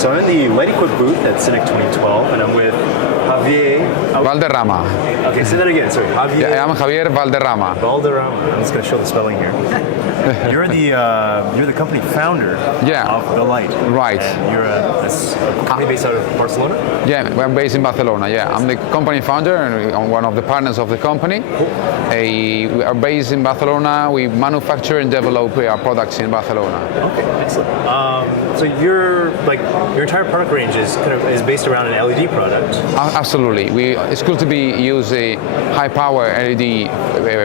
So I'm in the Light Equip booth at Cinec 2012, and I'm with Javier Valderrama. Okay, say that again. Sorry, Javier. Yeah, I'm Javier Valderrama. Valderrama. I'm just going to show the spelling here. You're the company founder of the Light. Right. And you're a company based out of Barcelona? Yeah, we're based in Barcelona. Yeah, I'm the company founder and I'm one of the partners of the company. Cool. We are based in Barcelona. We manufacture and develop our products in Barcelona. Okay, excellent. So your entire product range is based around an LED product. Absolutely. We exclusively use a high power LED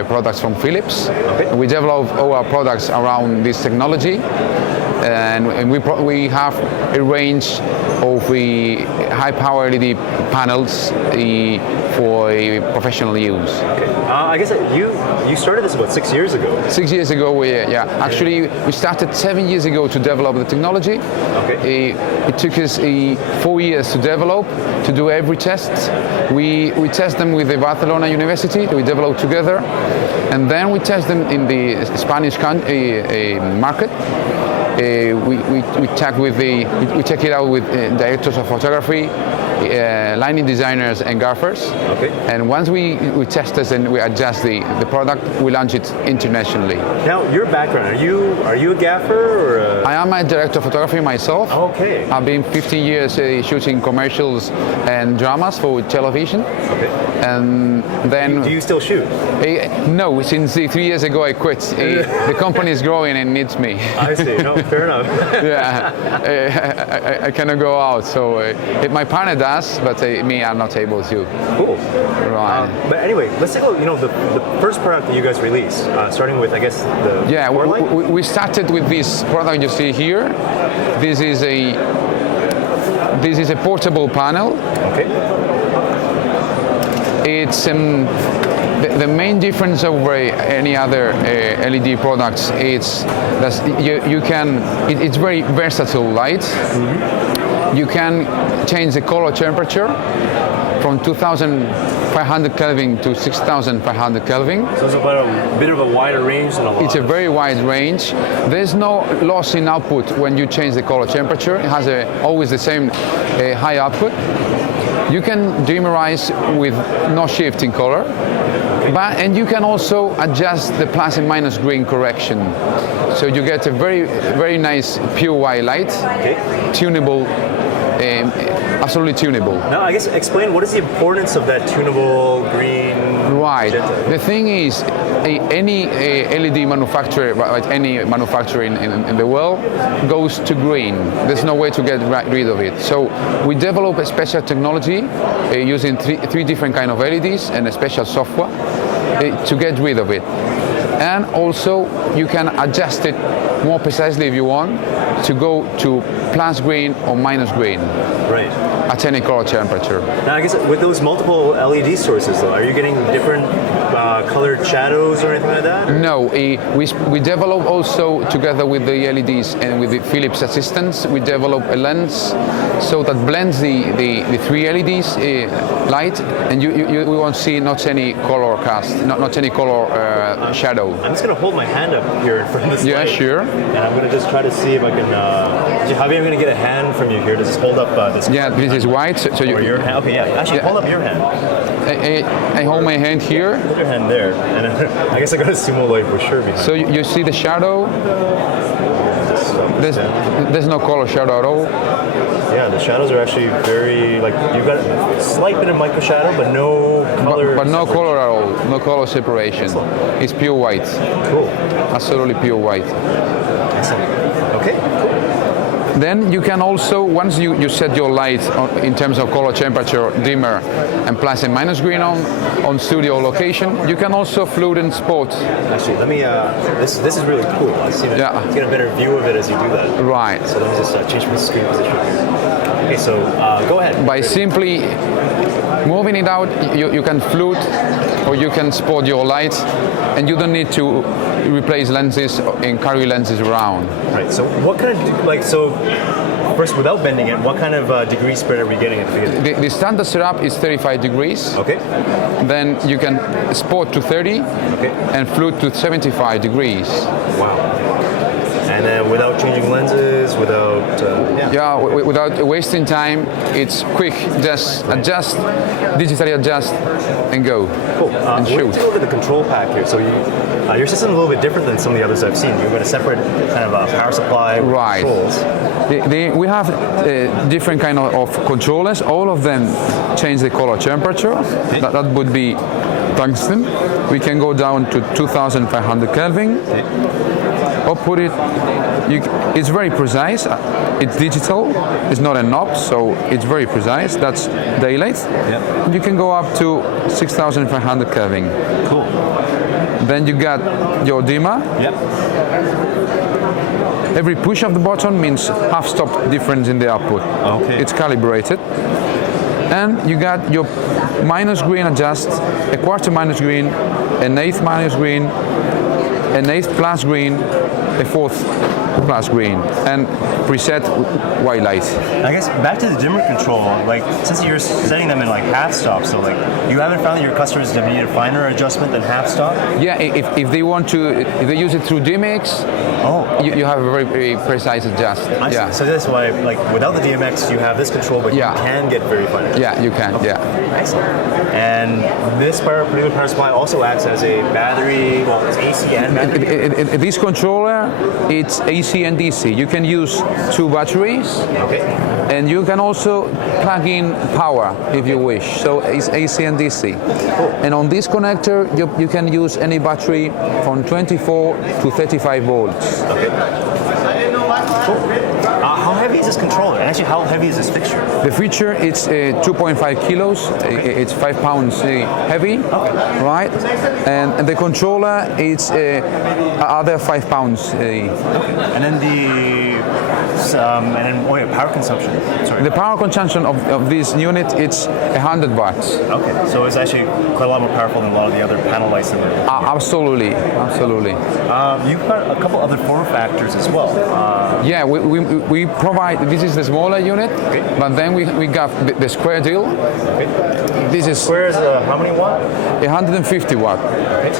products from Philips. Okay. We develop all our products around this technology, and we have a range of high power LED panels for professional use. Okay. I guess you started this about 6 years ago. 6 years ago, actually we started 7 years ago to develop the technology. Okay. It took us 4 years to develop, to do every test. We test them with the Barcelona University, we develop together, and then we test them in the Spanish market. We check it out with directors of photography, lighting designers and gaffers. Okay. And once we test this and we adjust the product, we launch it internationally. Now, your background, are you a gaffer or I am a director of photography myself. Okay. I've been 15 years shooting commercials and dramas for television. Okay. And then do you still shoot? No, since 3 years ago I quit. The company is growing and needs me. I see. No, fair enough. Yeah, I cannot go out. So my partner does, but me, I'm not able to. Cool. Right. But anyway, let's take a look. The first product that you guys released, starting with, I guess, the yeah. We started with this product you see here. This is a portable panel. Okay. It's the main difference over any other LED products is that it's very versatile light. Mm-hmm. You can change the color temperature from 2,500 Kelvin to 6,500 Kelvin. So it's about a bit of a wider range than a lot. It's a very wide range. There's no loss in output when you change the color temperature. It has always the same high output. You can dimerize with no shift in color, and you can also adjust the plus and minus green correction. So you get a very, very nice pure white light, tunable, absolutely tunable. Now, I guess explain what is the importance of that tunable green? Right. The thing is, any LED manufacturer, any manufacturer in the world, goes to green. There's no way to get rid of it. So we develop a special technology using three different kind of LEDs and a special software to get rid of it. And also you can adjust it more precisely if you want to go to plus green or minus green. Right. At any color temperature. Now I guess with those multiple LED sources though, are you getting different colored shadows or anything like that? Or? No, we develop also together with the LEDs and with the Philips assistants, we develop a lens so that blends the three LEDs light, and you won't see not any color cast, not any color shadow. I'm just going to hold my hand up here in front of this light. Yeah, sure. And I'm going to just try to see if I can. Javier, I'm going to get a hand from you here to just hold up this. Yeah, this is white. So your hand. Okay, yeah. Actually, hold up your hand. I hold my hand here. Put your hand there, and I guess I got a sumo light for sure behind. So you see the shadow. There's no color shadow at all. Yeah, the shadows are actually very you've got a slight bit of micro shadow, but no color. But no color at all. No color separation. Excellent. It's pure white. Cool. Absolutely pure white. Excellent. Okay. Cool. Then you can also, once you set your light in terms of color temperature, dimmer, and plus and minus green on studio location, you can also float and spot. Actually, let me. This is really cool. I see that. Yeah. Get a better view of it as you do that. Right. So let me just change my screen position. Okay, so go ahead. By simply moving it out, you can float or you can spot your light, and you don't need to replace lenses and carry lenses around. Right. So what kind of first, without bending it, what kind of degree spread are we getting at the beginning? The standard setup is 35 degrees. Okay. Then you can spot to 30 and float to 75 degrees. Wow. And then without changing lenses, without Without wasting time, it's quick. Just adjust, digitally adjust, and go. Cool. And We'll shoot. take a look at the control pack here. So your system is a little bit different than some of the others I've seen. You've got a separate kind of power supply with Right. controls. We have different kind of controllers. All of them change the color temperature. That would be tungsten. We can go down to 2,500 Kelvin. Output it. It's very precise. It's digital. It's not a knob, so it's very precise. That's daylight. Yep. You can go up to 6,500 Kelvin. Cool. Then you got your dimmer. Yep. Every push of the button means half stop difference in the output. Okay. It's calibrated. And you got your minus green adjust, a quarter minus green, an eighth minus green, an eighth plus green, a fourth plus green, and preset white light. I guess back to the dimmer control, like since you're setting them in like half stop, so like you haven't found that your customers have need a finer adjustment than half stop? Yeah, if they want to, if they use it through DMX, you have a very precise adjust. I see. Yeah. So that's why, like, without the DMX, you have this control, but Yeah. you can get very fine. Yeah, you can. Yeah. Excellent. And this particular power supply also acts as a battery. Well, it's AC and battery. This controller, it's AC and DC. You can use two batteries, Okay. and you can also plug in power if you wish. So it's AC and DC. And on this connector, you can use any battery from 24 to 35 volts. Okay. Cool. How heavy is this controller? And actually, how heavy is this fixture? The feature it's 2.5 kilos. It's 5 pounds heavy, right? And the controller it's other 5 pounds. And then power consumption. Sorry. The power consumption of this unit it's 100 watts. Okay. So it's actually quite a lot more powerful than a lot of the other panel lights in there. Absolutely. You've got a couple other form factors as well. Yeah, we provide. This is the smaller unit, but then we got the square deal. Okay. This is Square is how many watt? 150 watt. Okay.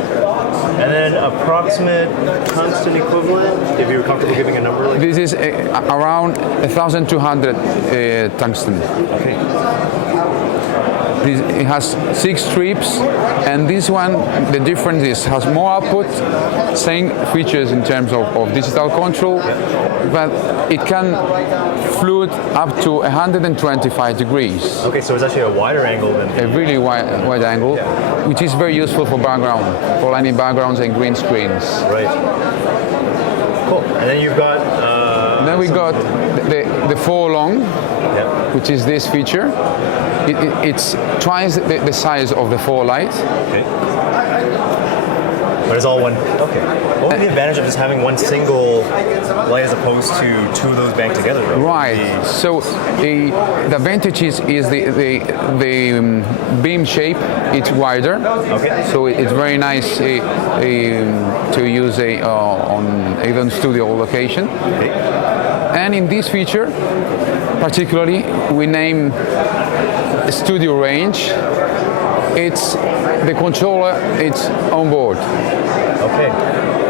And then approximate tungsten equivalent, if you're comfortable giving a number like This is around 1,200 tungsten. Okay. It has 6 strips, and this one, the difference is has more output, same features in terms of digital control, but it can float up to 125 degrees. Okay, so it's actually a wider angle than A really wide angle, which is very useful for background, for lighting backgrounds and green screens. right. Cool. And then you've got Then we got the 4 long, Yep. which is this feature. It's twice the size of the 4 light. Okay. But it's all one. Okay. What would be the advantage of just having one single light as opposed to two of those banked together? Though? Right. So the advantage is the beam shape. It's wider. Okay. So it's very nice to use on even studio location. Okay. And in this feature, particularly, we name studio range. It's the controller. It's on board. Okay.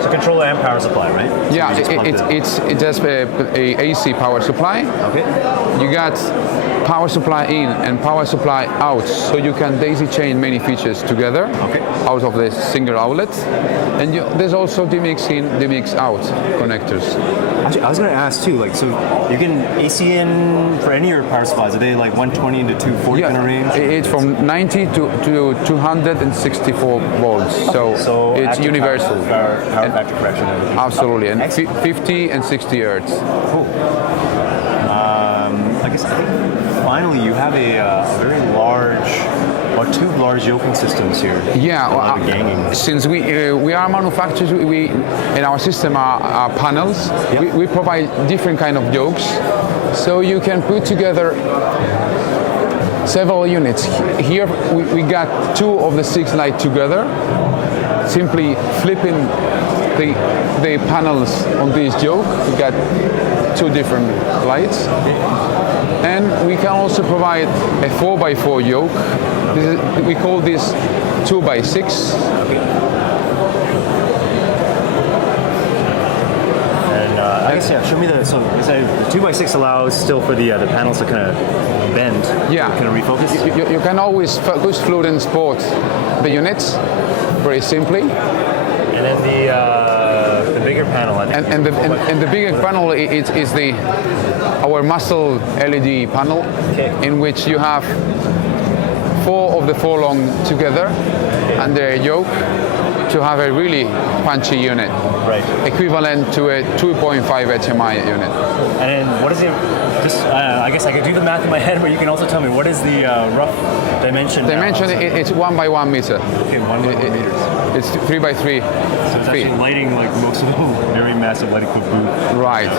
So controller and power supply, right? So Yeah, you just plug it's just a AC power supply. Okay. You got power supply in and power supply out, so you can daisy chain many features together out of the single outlet. And there's also DMX in, DMX out connectors. Actually, I was going to ask too, like, so you can AC in for any of your power supplies. Are they like 120 into 240 kind of range? It's from 90 to 264 volts, so it's active universal. Power factor correction. Absolutely, and Excellent. 50 and 60 hertz. Cool. I guess finally you have a very large, or 2 large yoking systems here. Yeah, A lot of ganging. since we are manufacturers, we in our system are panels. Yep. We provide different kind of yokes, so you can put together several units. Here we got 2 of the 6 lights together. Simply flipping the panels on this yoke, we got 2 different lights. And we can also provide a 4x4 yoke. We call this 2x6. And guess, yeah, show me the, so you say the 2x6 allows still for the panels to kind of bend. Yeah. Kind of refocus. You can always focus, float, and spot the units very simply. And then the bigger panel, I think. And the bigger panel is our muscle LED panel, in which you have 4 of the 4 long together under a yoke to have a really punchy unit, right? Equivalent to a 2.5 HMI unit. And then what is it? Just I guess I could do the math in my head, but you can also tell me what is the rough dimension? Dimension, it's 1 by 1 meter. Okay, 1 by 1 meters. It's 3 by 3 So it's feet. actually lighting like most of them, very massive lighting booth. Right.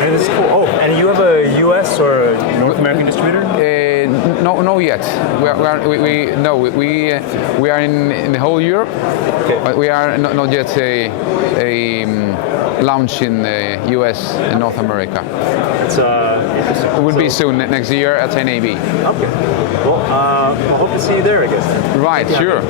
And this is cool. Oh, and you have a U.S. or a North American distributor? No yet. We are in the whole Europe, but we are not yet a launch in the US and North America. It's interesting. It will be soon, next year at NAB. Okay. Well, I hope to see you there, I guess. Right. Sure.